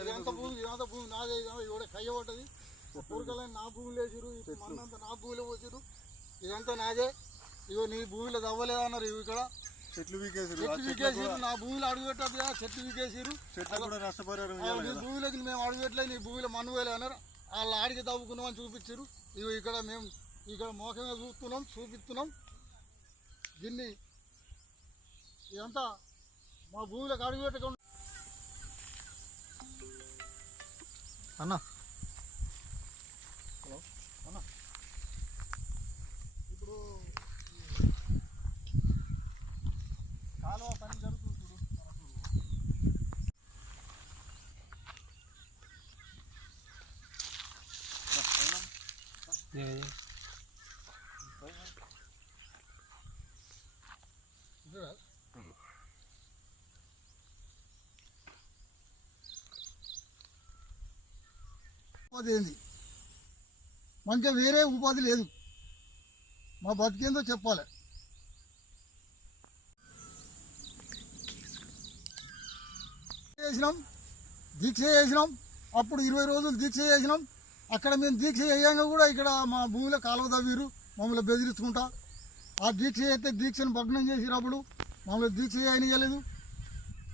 ఇదంతా భూమి నాదే, ఇవిడ కయ్య పడ్డది. పూరకలని నా భూమిలో వేసిరు, మన్నంతా నా భూమిలో పోసిరు. ఇదంతా నాదే. ఇగో నీ భూమిలో తవ్వలేదన్నారు. ఇవి ఇక్కడ చెట్లు వీకేసిరు, నా భూమిలో అడుగు పెట్టద్దు కదా, చెట్లు వీకేసిరు. నీ భూమిలోకి మేము అడుగు పెట్టలేదు, నీ భూమిలో మన్ను వేలే అన్నారు. వాళ్ళు ఆడికి తవ్వుకున్నామని చూపించారు. ఇవి ఇక్కడ మేము ఇక్కడ మోసంగా చూపిస్తున్నాం. దీన్ని ఇదంతా మా భూమిలోకి అడుగు పెట్టకుండా అన్న అన్న ఇప్పుడు కాలువ పని జరుగుతుంది. ఉపాధి ఏంది? మంచిగా వేరే ఉపాధి లేదు. మా బతికేందో చెప్పాలి. దీక్ష చేసినాం. అప్పుడు 20 రోజులు దీక్ష చేసినాం. అక్కడ మేము దీక్ష చేయంగా కూడా ఇక్కడ మా భూమిలో కాలువ తవ్వీరు, మమ్మల్ని బెదిరించుకుంటా. ఆ దీక్ష చేస్తే దీక్షను భగ్నం చేసినప్పుడు మమ్మల్ని దీక్ష చేయనియలేదు,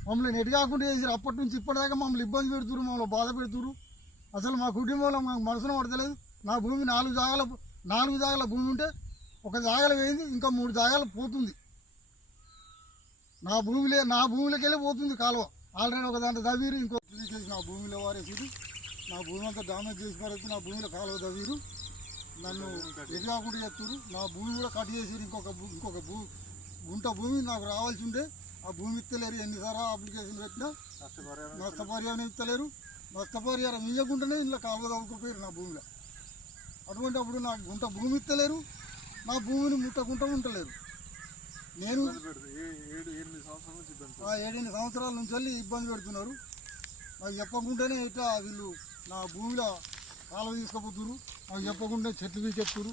మమ్మల్ని నెట్ కాకుండా చేసిరు. అప్పటి నుంచి ఇప్పటిదాకా మమ్మల్ని ఇబ్బంది పెడుతురు, మమ్మల్ని బాధ పెడుతురు. అసలు మా కుటుంబంలో మాకు మనసున పడతలేదు. నా భూమి 4 జాగాల భూమి ఉంటే ఒక జాగాలు వేయింది, ఇంకా 3 జాగాలు పోతుంది. నా భూమిలోకి వెళ్ళి పోతుంది కాలువ. ఆల్రెడీ ఒక దాంట్లో తవ్వీరు, ఇంకో తీసేసి నా భూమిలో వారేసి నా భూమి అంతా డామేజ్ చేసి పారేసి నా భూమిలో కాలువ తవ్వీరు. నన్ను ఎటు కాకుండా చెప్తున్నారు. నా భూమి కూడా కట్ చేసిరు. ఇంకొక గుంట భూమి నాకు రావాల్సి ఉంటే ఆ భూమి ఇస్తలేరు. ఎన్నిసార్లు అప్లికేషన్ పెట్టినా నష్టపరిహారం ఇస్తలేరు. నష్టపరిహారం ఇవ్వకుండానే ఇలా కాలువ తవ్వుకుపోయారు నా భూమిలో. అటువంటి అప్పుడు నాకు గుంట భూమి ఇస్తలేరు, నా భూమిని ముట్టకుండా ఉండలేరు. నేను 7 సంవత్సరాల నుంచి వెళ్ళి ఇబ్బంది పెడుతున్నారు. నాకు చెప్పకుండానే ఇట్లా వీళ్ళు నా భూమిలో కాలువ తీసుకుపోతున్నారు. నాకు చెప్పకుండా చెట్లు వీకెత్తురు.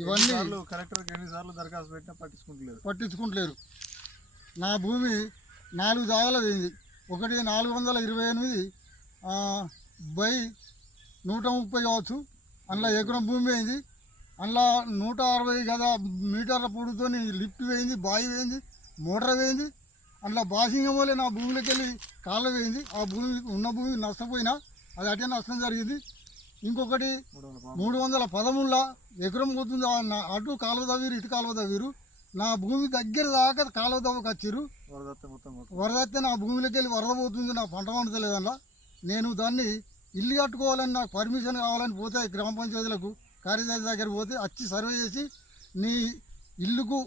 ఇవన్నీ కలెక్టర్కి ఎన్నిసార్లు దరఖాస్తు పెట్టినా పట్టించుకుంటలేరు. నా భూమి 4 జాగాలు అయింది. ఒకటి 428/130 కావచ్చు. అందులో ఎకరం భూమి అయింది. అందులో 160 మీటర్ల పొడుతో లిఫ్ట్ వేయింది, బావి వేయింది, మోటార్ వేయింది. అందులో బాసింగం వల్లే నా భూమిలోకి వెళ్ళి కాలువ వేయింది. ఆ భూమి ఉన్న భూమి నష్టపోయినా అది అటే నష్టం జరిగింది. ఇంకొకటి 313 ఎకరం పోతుంది. అటు కాలువ తవ్వీరు, ఇటు కాలువ తవ్వీరు. నా భూమి దగ్గర దాకా కాలువ తవ్వకు వచ్చిర్రు. వరదత్తే నా భూమిలోకి వెళ్ళి వరద పోతుంది, నా పంట పండుతలేదల్లా. నేను దాన్ని ఇల్లు కట్టుకోవాలని నాకు పర్మిషన్ కావాలని పోతే గ్రామ పంచాయతీలకు కార్యదర్శి దగ్గర పోతే వచ్చి సర్వే చేసి నీ ఇల్లుకు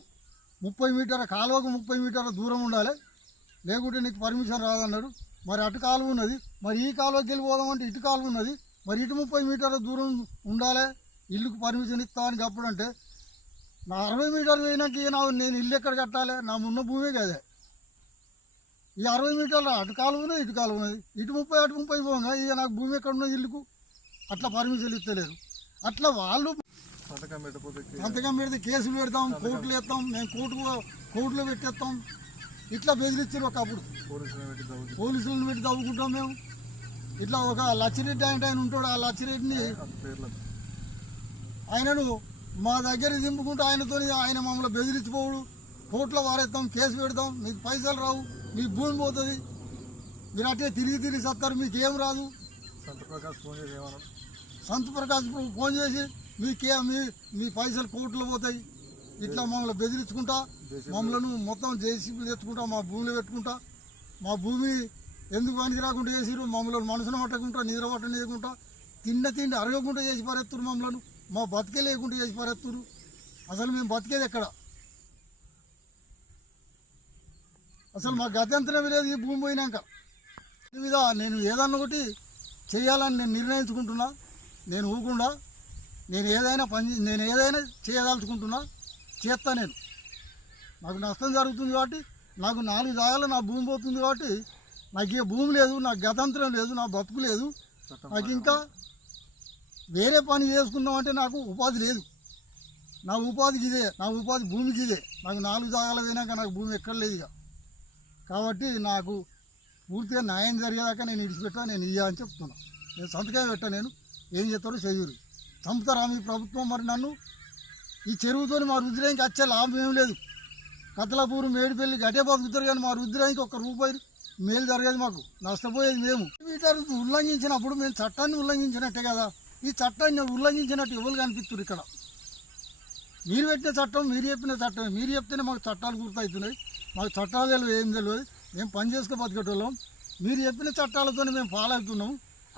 30 మీటర్ల కాలువకు 30 మీటర్ల దూరం ఉండాలి, లేకుంటే నీకు పర్మిషన్ రాదన్నారు. మరి అటు కాలువ ఉన్నది, మరి ఈ కాలువకి వెళ్ళిపోదామంటే ఇటు కాలువ ఉన్నది, మరి ఇటు 30 మీటర్ల దూరం ఉండాలి, ఇల్లుకు పర్మిషన్ ఇస్తా అని అప్పుడంటే నా 60 మీటర్లు పోయినాక నేను ఇల్లు ఎక్కడ కట్టాలి? నా ఉన్న భూమే కదే. ఈ 60 మీటర్ల అటు కాలువ ఉన్నది, ఇటు కాలువ ఉన్నది, ఇటు 30 అటు 30 పోగా ఇక నాకు భూమి ఎక్కడ ఉన్నది ఇల్లుకు? అట్లా పర్మిషన్ ఇస్తలేరు. అట్లా వాళ్ళు సంతకం పెడితే కేసులు పెడతాం, కోర్టులు వేస్తాం, మేము కోర్టులో పెట్టేస్తాం. ఇట్లా బెదిరించారు. ఒకప్పుడు పోలీసులను పెట్టి తవ్వుకుంటాం మేము. ఇట్లా ఒక లచ్చిరెడ్డి ఆయన ఉంటాడు. ఆ లచ్చిరెడ్డిని ఆయనను మా దగ్గర దింపుకుంటూ ఆయన మమ్మల్ని బెదిరించిపోవుడు. కోర్టులో వారేస్తాం, కేసు పెడతాం, మీకు పైసలు రావు, మీకు భూమి పోతుంది, మీరు అట్టే తిరిగి సత్తారు, మీకు ఏం రాదు. సంత్ ప్రకాష్ ఫోన్ చేసి మీ పైసలు కోర్టులో పోతాయి. ఇట్లా మమ్మల్ని బెదిరించుకుంటా, మమ్మల్ని మొత్తం జేసీబీ తెచ్చుకుంటా, మా భూమిలో పెట్టుకుంటా, మా భూమి ఎందుకు పనికి రాకుండా చేసిరు. మమ్మల్ని మనసును పట్టకుండా, నిద్ర పట్టనియకుండా, తిండి అరగకుండా చేసి పారేస్తున్నారు. మమ్మల్ని మా బతికే లేకుండా చేసి పారేస్తున్నారు. అసలు మేము బతికేది ఎక్కడ? అసలు మా గత్యంతరం లేదు ఈ భూమి పోయినాక. మీద నేను ఏదన్నా ఒకటి చేయాలని నేను నిర్ణయించుకుంటున్నా. నేను ఊకుండా నేను ఏదైనా చేయదలుచుకుంటున్నా, చేస్తా. నాకు నష్టం జరుగుతుంది కాబట్టి, నాకు 4 జాగాలు నా భూమి పోతుంది కాబట్టి నాకు ఏ భూమి లేదు, నాకు గతంత్రం లేదు, నా బతుకు లేదు. నాకు ఇంకా వేరే పని చేసుకుందామంటే నాకు ఉపాధి లేదు. నా ఉపాధికి ఇదే, నా ఉపాధి భూమికి ఇదే. నాకు 4 జాగాలు పోయినాక నాకు భూమి ఎక్కడ లేదు ఇక. కాబట్టి నాకు పూర్తిగా న్యాయం జరిగేదాకా నేను ఇడిచిపెట్టా, నేను ఇయ్యా అని చెప్తున్నా. నేను సంతకం పెట్టా, నేను ఏం చేస్తారో చెయ్యరు. చంపుతారా మీ ప్రభుత్వం మరి నన్ను? ఈ చెరువుతో మా రుద్రానికి వచ్చే లాభం ఏం లేదు. కతలాపూరు మేడిపల్లి గట్టే బతుకుతారు, కానీ మా రుద్రానికి ఒక్క రూపాయి మేలు జరగదు, మాకు నష్టపోయేది మేము. మీటర్ ఉల్లంఘించినప్పుడు మేము చట్టాన్ని ఉల్లంఘించినట్టే కదా. ఈ చట్టాన్ని ఉల్లంఘించినట్టు ఎవరు కనిపిస్తున్నారు ఇక్కడ? మీరు పెట్టిన చట్టం, మీరు చెప్పిన చట్టం, మీరు చెప్తేనే మాకు చట్టాలు గుర్తవుతున్నాయి. మాకు చట్టాలు తెలియదు, ఏం తెలియదు. మేము పని చేసుకుని బతికేటోళ్ళం. మీరు చెప్పిన చట్టాలతోనే మేము ఫాలో అవుతున్నాం.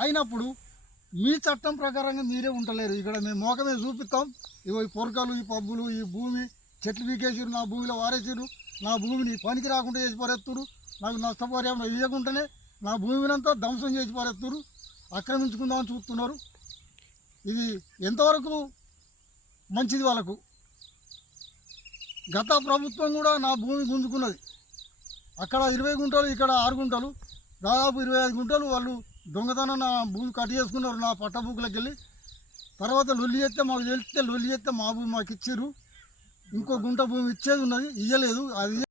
అయినప్పుడు మీ చట్టం ప్రకారంగా మీరే ఉండలేరు. ఇక్కడ మేము మోకమే చూపిస్తాం. ఇగో ఈ పొరకలు, ఈ పబ్బులు, ఈ భూమి చెట్లు పీకేసిరు, నా భూమిలో వారేసిరు, నా భూమిని పనికి రాకుండా చేసి పారేస్తురు, నాకు నష్టపరిహారం ఇవ్వకుండానే నా భూమినంతా ధ్వంసం చేసి పారేస్తురు, ఆక్రమించుకుందామని చూస్తున్నారు. ఇది ఎంతవరకు మంచిది వాళ్ళకు? గత ప్రభుత్వం కూడా నా భూమి గుంజుకున్నది. అక్కడ 20 గుంటలు, ఇక్కడ 6 గుంటలు, దాదాపు 25 గుంటలు వాళ్ళు దొంగతనం నా భూమి కట్ చేసుకున్నారు నా పట్టబుక్కులకు వెళ్ళి. తర్వాత లొల్లి చేస్తే, మాకు తెలిస్తే లొల్లి చేస్తే మా భూమి మాకు ఇచ్చారు. ఇంకో గుంట భూమి ఇచ్చేది ఉన్నది, ఇయ్యలేదు. అది